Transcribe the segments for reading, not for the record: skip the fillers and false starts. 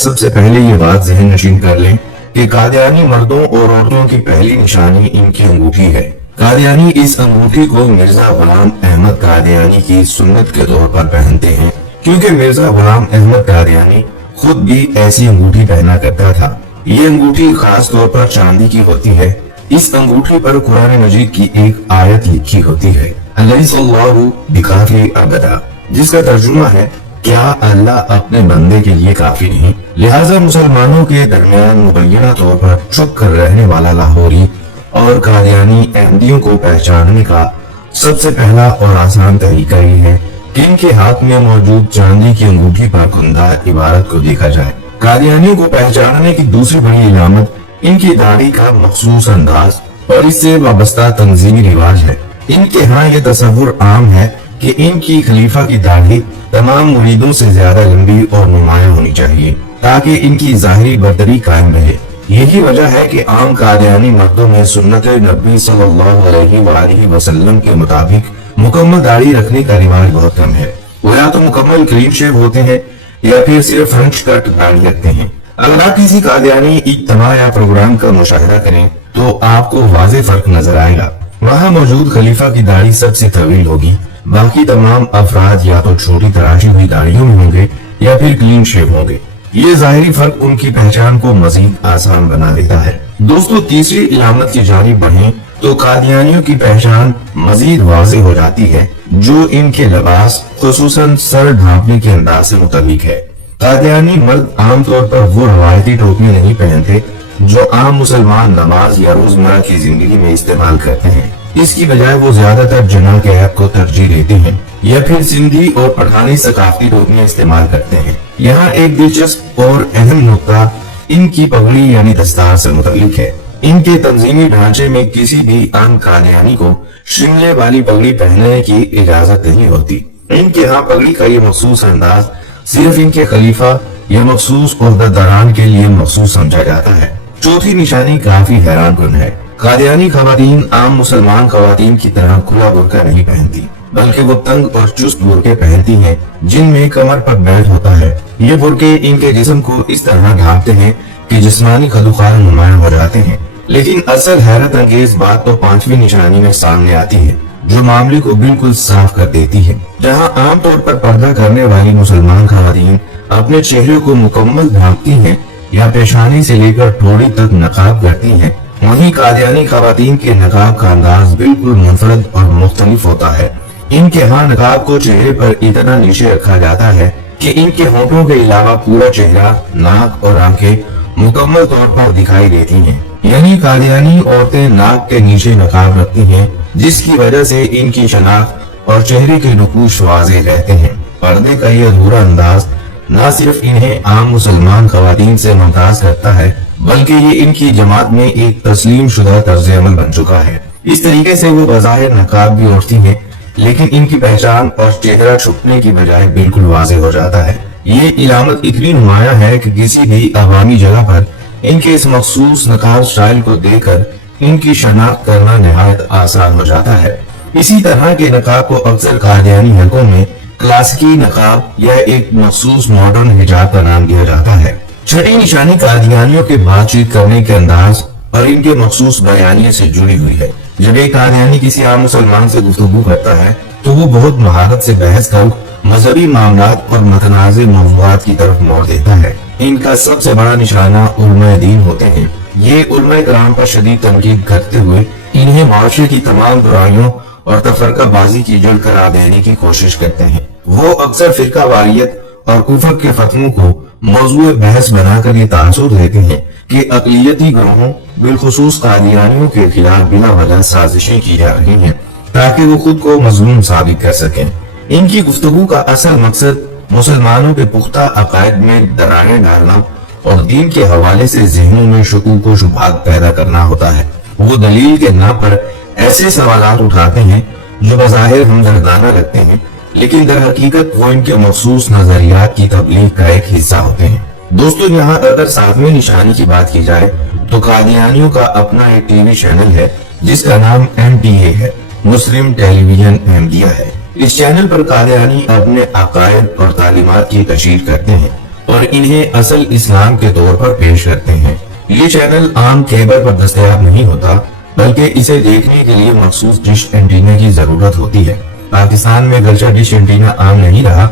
سب سے پہلے یہ بات ذہن نشین کر لیں کہ قادیانی مردوں اور عورتوں کی پہلی نشانی ان کی انگوٹھی ہے۔ قادیانی اس انگوٹھی کو مرزا غلام احمد قادیانی کی سنت کے طور پر پہنتے ہیں، کیونکہ مرزا غلام احمد قادیانی خود بھی ایسی انگوٹھی پہنا کرتا تھا۔ یہ انگوٹھی خاص طور پر چاندی کی ہوتی ہے۔ اس انگوٹھی پر قرآن مجید کی ایک آیت لکھی ہوتی ہے، الیس اللہ بکافی عبدا، جس کا ترجمہ ہے کیا اللہ اپنے بندے کے لیے کافی نہیں۔ لہٰذا مسلمانوں کے درمیان مبینہ طور پر چھپ کر رہنے والا لاہوری اور قادیانی احمدیوں کو پہچاننے کا سب سے پہلا اور آسان طریقہ یہ ہے کہ ان کے ہاتھ میں موجود چاندی کی انگوٹھی پر کندہ عبارت کو دیکھا جائے۔ قادیانیوں کو پہچاننے کی دوسری بڑی علامت ان کی داڑھی کا مخصوص انداز اور اس سے وابستہ تنظیمی رواج ہے۔ ان کے ہاں یہ تصور عام ہے کہ ان کی خلیفہ کی داڑھی تمام مریدوں سے زیادہ لمبی اور نمایاں ہونی چاہیے تاکہ ان کی ظاہری برتری قائم رہے۔ یہی وجہ ہے کہ عام قادیانی مردوں میں سنت نبی صلی اللہ علیہ وآلہ وسلم کے مطابق مکمل داڑھی رکھنے کا رواج بہت کم ہے۔ وہ یا تو مکمل کلین شیو ہوتے ہیں یا پھر صرف فرنچ کٹ داڑھی رکھتے ہیں۔ اگر آپ کسی قادیانی اجتماع یا پروگرام کا مشاہدہ کریں تو آپ کو واضح فرق نظر آئے گا۔ وہاں موجود خلیفہ کی داڑھی سب سے طویل ہوگی، باقی تمام افراد یا تو چھوٹی تراشی ہوئی داڑھیوں میں ہوں گے یا پھر کلین شیو ہوں گے۔ یہ ظاہری فرق ان کی پہچان کو مزید آسان بنا دیتا ہے۔ دوستو، تیسری علامت کی جانب بڑھیں تو قادیانیوں کی پہچان مزید واضح ہو جاتی ہے، جو ان کے لباس خصوصاً سر ڈھانپنے کے انداز سے متعلق ہے۔ قادیانی مرد عام طور پر وہ روایتی ٹوپیاں نہیں پہنتے جو عام مسلمان نماز یا روزمرہ کی زندگی میں استعمال کرتے ہیں۔ اس کی بجائے وہ زیادہ تر جناح کے عیب کو ترجیح دیتے ہیں یا پھر سندھی اور پٹھانی ثقافتی ٹوپیاں استعمال کرتے ہیں۔ یہاں ایک دلچسپ اور اہم نقطہ ان کی پگڑی یعنی دستار سے متعلق ہے۔ ان کے تنظیمی ڈھانچے میں کسی بھی عام قادیانی کو شملے والی پگڑی پہننے کی اجازت نہیں ہوتی۔ ان کے ہاں پگڑی کا یہ مخصوص انداز صرف ان کے خلیفہ یا مخصوص عہدیداران کے لیے مخصوص سمجھا جاتا ہے۔ چوتھی نشانی کافی حیران کن ہے۔ قادیانی خواتین عام مسلمان خواتین کی طرح کھلا برقع نہیں پہنتی، بلکہ وہ تنگ اور چست برقعے پہنتی ہیں جن میں کمر پر بیلٹ ہوتا ہے۔ یہ برقعے ان کے جسم کو اس طرح ڈھانپتے ہیں کہ جسمانی خدوخال نمایاں ہو جاتے ہیں۔ لیکن اصل حیرت انگیز بات تو پانچویں نشانی میں سامنے آتی ہے، جو معاملے کو بالکل صاف کر دیتی ہے۔ جہاں عام طور پر پردہ کرنے والی مسلمان خواتین اپنے چہرے کو مکمل ڈھانپتی ہیں یا پیشانی سے لے کر ٹھوڑی تک نقاب کرتی ہیں، وہیں قادیانی خواتین کے نقاب کا انداز بالکل منفرد اور مختلف ہوتا ہے۔ ان کے ہاں نقاب کو چہرے پر اتنا نیچے رکھا جاتا ہے کہ ان کے ہونٹوں کے علاوہ پورا چہرہ، ناک اور آنکھیں مکمل طور پر دکھائی دیتی ہیں۔ یعنی قادیانی عورتیں ناک کے نیچے نقاب رکھتی ہیں، جس کی وجہ سے ان کی شناخت اور چہرے کے نقوش واضح رہتے ہیں۔ پردے کا یہ ادھورا انداز نہ صرف انہیں عام مسلمان خواتین سے ممتاز کرتا ہے، بلکہ یہ ان کی جماعت میں ایک تسلیم شدہ طرز عمل بن چکا ہے۔ اس طریقے سے وہ بظاہر نقاب بھی اوڑھتی ہیں، لیکن ان کی پہچان اور چہرہ چھپنے کی بجائے بالکل واضح ہو جاتا ہے۔ یہ علامت اتنی نمایاں ہے کہ کسی بھی عوامی جگہ پر ان کے اس مخصوص نقاب سٹائل کو دیکھ کر ان کی شناخت کرنا نہایت آسان ہو جاتا ہے۔ اسی طرح کے نقاب کو اکثر قادیانی حلقوں میں کلاسیکی نقاب یا ایک مخصوص ماڈرن حجاب کا نام دیا جاتا ہے۔ چھٹی نشانی قادیانیوں کے بات چیت کرنے کے انداز اور ان کے مخصوص بیانیے سے جڑی ہوئی ہے۔ جب ایک قادیانی کسی عام مسلمان سے گفتگو کرتا ہے تو وہ بہت مہارت سے بحث کر مذہبی معاملات اور متنازع موضوعات کی طرف موڑ دیتا ہے۔ ان کا سب سے بڑا نشانہ علماء دین ہوتے ہیں۔ یہ علماء کرام پر شدید تنقید کرتے ہوئے انہیں معاشرے کی تمام برائیوں اور تفرقہ بازی کی جڑ قرار دینے کی کوشش کرتے ہیں۔ وہ اکثر فرقہ واریت اور کفر کے فتووں کو موضوع بحث بنا کر یہ تاثر دیتے ہیں کہ اقلیتی گروہوں بالخصوص قادیانیوں کے خلاف بلا وجہ سازشیں کی جا رہی ہیں تاکہ وہ خود کو مظلوم ثابت کر سکیں۔ ان کی گفتگو کا اصل مقصد مسلمانوں کے پختہ عقائد میں دراڑیں ڈالنا اور دین کے حوالے سے ذہنوں میں شکوک و شبہات پیدا کرنا ہوتا ہے۔ وہ دلیل کے نام پر ایسے سوالات اٹھاتے ہیں جو بظاہر ہمدردانہ لگتے ہیں، لیکن در حقیقت وہ ان کے مخصوص نظریات کی تبلیغ کا ایک حصہ ہوتے ہیں۔ دوستو، یہاں اگر ساتویں نشانی کی بات کی جائے تو قادیانیوں کا اپنا ایک ٹی وی چینل ہے جس کا نام MTA ہے، مسلم ٹیلی ویژن احمدیہ ہے۔ اس چینل پر قادیانی اپنے عقائد اور تعلیمات کی تشہیر کرتے ہیں اور انہیں اصل اسلام کے طور پر پیش کرتے ہیں۔ یہ چینل عام کیبل پر دستیاب نہیں ہوتا، بلکہ اسے دیکھنے کے لیے مخصوص ڈش اینٹینا کی ضرورت ہوتی ہے۔ پاکستان میں گرچہ ڈش اینٹینا عام نہیں رہا،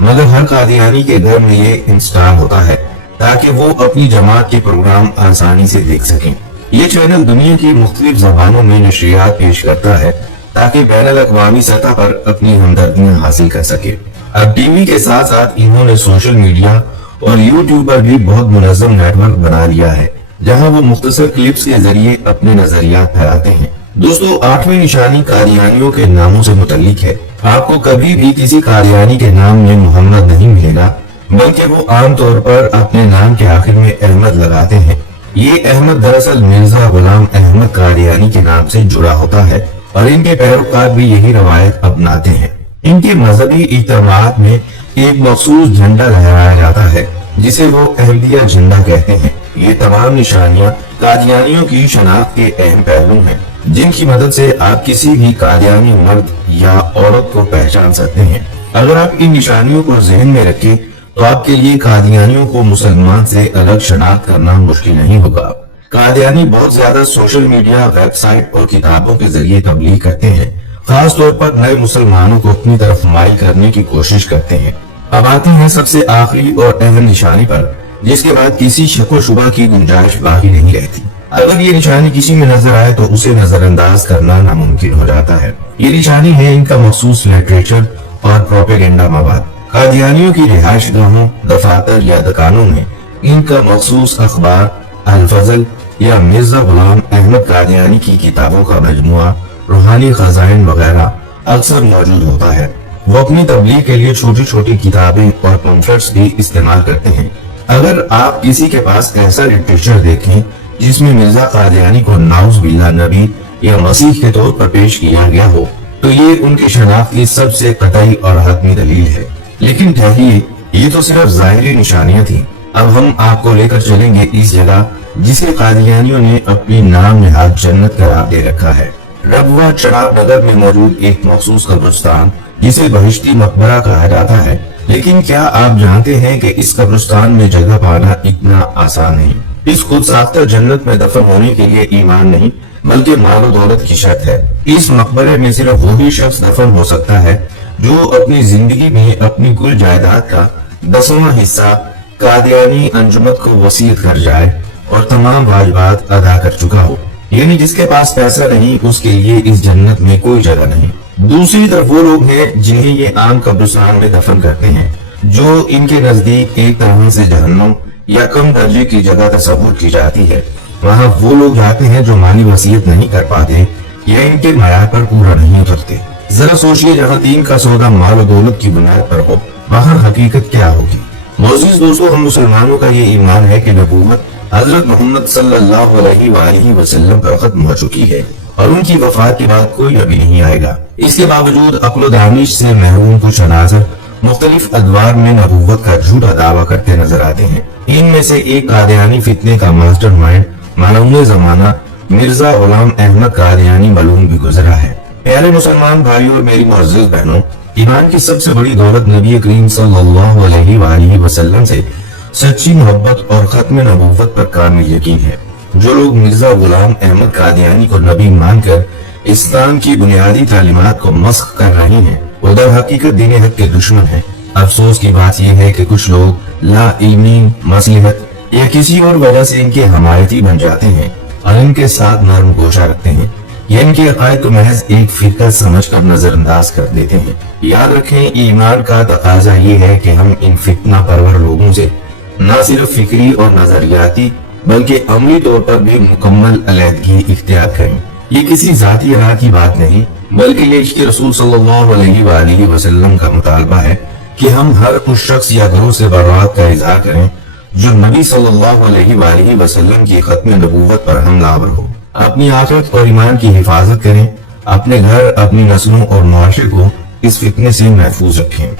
مگر ہر قادیانی کے گھر میں یہ انسٹال ہوتا ہے تاکہ وہ اپنی جماعت کے پروگرام آسانی سے دیکھ سکیں۔ یہ چینل دنیا کی مختلف زبانوں میں نشریات پیش کرتا ہے تاکہ بین الاقوامی سطح پر اپنی ہمدردیاں حاصل کر سکے۔ اب ٹی وی کے ساتھ ساتھ انہوں نے سوشل میڈیا اور یوٹیوب پر بھی بہت منظم نیٹ ورک بنا لیا ہے، جہاں وہ مختصر کلپس کے ذریعے اپنے نظریات پھیلاتے ہیں۔ دوستو، 8ویں نشانی قادیانیوں کے ناموں سے متعلق ہے۔ آپ کو کبھی بھی کسی قادیانی کے نام میں محمد نہیں ملے گا، بلکہ وہ عام طور پر اپنے نام کے آخر میں احمد لگاتے ہیں۔ یہ احمد دراصل مرزا غلام احمد قادیانی کے نام سے جڑا ہوتا ہے اور ان کے پیروکار بھی یہی روایت اپناتے ہیں۔ ان کے مذہبی اجتماعات میں ایک مخصوص جھنڈا لہرایا جاتا ہے جسے وہ احمدیہ جھنڈا کہتے ہیں۔ یہ تمام نشانیاں قادیانیوں کی شناخت کے اہم پہلو ہیں، جن کی مدد سے آپ کسی بھی قادیانی مرد یا عورت کو پہچان سکتے ہیں۔ اگر آپ ان نشانیوں کو ذہن میں رکھیں تو آپ کے لیے قادیانیوں کو مسلمان سے الگ شناخت کرنا مشکل نہیں ہوگا۔ قادیانی بہت زیادہ سوشل میڈیا، ویب سائٹ اور کتابوں کے ذریعے تبلیغ کرتے ہیں، خاص طور پر نئے مسلمانوں کو اپنی طرف مائل کرنے کی کوشش کرتے ہیں۔ اب آتے ہیں سب سے آخری اور اہم نشانی پر، جس کے بعد کسی شک و شبہ کی گنجائش باقی نہیں رہتی۔ اگر یہ نشانی کسی میں نظر آئے تو اسے نظر انداز کرنا ناممکن ہو جاتا ہے۔ یہ نشانی ہے ان کا مخصوص لٹریچر اور پروپیگنڈا مواد۔ قادیانیوں کی رہائش گاہوں، دفاتر یا دکانوں میں ان کا مخصوص اخبار، الفضل یا مرزا غلام احمد قادیانی کی کتابوں کا مجموعہ، روحانی خزائن وغیرہ اکثر موجود ہوتا ہے۔ وہ اپنی تبلیغ کے لیے چھوٹی چھوٹی کتابیں اور پمفلٹس بھی استعمال کرتے ہیں۔ اگر آپ کسی کے پاس ایسا لٹریچر دیکھیں جس میں مرزا قادیانی کو نعوذ باللہ نبی یا مسیح کے طور پر پیش کیا گیا ہو، تو یہ ان کی شناخت کی سب سے قطعی اور حتمی دلیل ہے۔ لیکن ٹھہریے، یہ تو صرف ظاہری نشانیاں تھیں۔ اب ہم آپ کو لے کر چلیں گے اس جگہ جسے قادیانیوں نے اپنی نام نہاد جنت قرار دے رکھا ہے۔ ربوہ چناب نگر میں موجود ایک مخصوص قبرستان جسے بہشتی مقبرہ کہا جاتا ہے۔ لیکن کیا آپ جانتے ہیں کہ اس قبرستان میں جگہ پانا اتنا آسان نہیں؟ اس خود ساختہ جنت میں دفن ہونے کے لیے ایمان نہیں بلکہ مال و دولت کی شرط ہے۔ اس مقبرے میں صرف وہی شخص دفن ہو سکتا ہے جو اپنی زندگی میں اپنی کل جائیداد کا 10واں حصہ قادیانی انجمت کو وصیت کر جائے اور تمام واجبات ادا کر چکا ہو۔ یعنی جس کے پاس پیسہ نہیں اس کے لیے اس جنت میں کوئی جگہ نہیں۔ دوسری طرف وہ لوگ ہیں جنہیں یہ عام قبرستان میں دفن کرتے ہیں، جو ان کے نزدیک ایک طرح سے جہنم یا کم درجے کی جگہ تصور کی جاتی ہے۔ وہاں وہ لوگ جاتے ہیں جو مالی وصیت نہیں کر پاتے یا ان کے معیار پر پورا نہیں اترتے۔ ذرا سوچئے، جہاں دین کا سودا مال و دولت کی بنیاد پر ہو، وہاں حقیقت کیا ہوگی؟ معزز دوستو، ہم مسلمانوں کا یہ ایمان ہے کہ نبوت حضرت محمد صلی اللہ علیہ وآلہ وسلم پر ختم ہو چکی ہے اور ان کی وفات کے بعد کوئی نبی نہیں آئے گا۔ اس کے باوجود عقل و دانش سے محروم کچھ عناصر مختلف ادوار میں نبوت کا جھوٹا دعویٰ کرتے نظر آتے ہیں۔ ان میں سے ایک قادیانی فتنے کا ماسٹر مائنڈ معلوم زمانہ مرزا غلام احمد قادیانی معلوم بھی گزرا ہے۔ پیارے مسلمان بھائیوں اور میری معزز بہنوں، ایمان کی سب سے بڑی دولت نبی کریم صلی اللہ علیہ وآلہ وسلم سے سچی محبت اور ختم نبوت پر کامل یقین ہے۔ جو لوگ مرزا غلام احمد قادیانی کو نبی مان کر اسلام کی بنیادی تعلیمات کو مسخ کر رہی ہیں، وہ در حقیقت دین حق کے دشمن ہیں۔ افسوس کی بات یہ ہے کہ کچھ لوگ لا علمی، مصلحت یا کسی اور وجہ سے ان کے حمایتی بن جاتے ہیں اور ان کے ساتھ نرم گوشہ رکھتے ہیں یا ان کے عقائد کو محض ایک فرقہ سمجھ کر نظر انداز کر دیتے ہیں۔ یاد رکھیں، ایمان کا تقاضا یہ ہے کہ ہم ان فتنہ پرور لوگوں سے نہ صرف فکری اور نظریاتی بلکہ عملی طور پر بھی مکمل علیحدگی اختیار کریں۔ یہ کسی ذاتی راہ کی بات نہیں بلکہ یہ عشق رسول صلی اللہ علیہ وآلہ وسلم کا مطالبہ ہے کہ ہم ہر اس شخص یا گروہ سے برات کا اظہار کریں جو نبی صلی اللہ علیہ وآلہ وسلم کی ختم نبوت پر حملہ آور ہو۔ اپنی آخرت اور ایمان کی حفاظت کریں، اپنے گھر، اپنی نسلوں اور معاشرے کو اس فتنے سے محفوظ رکھیں۔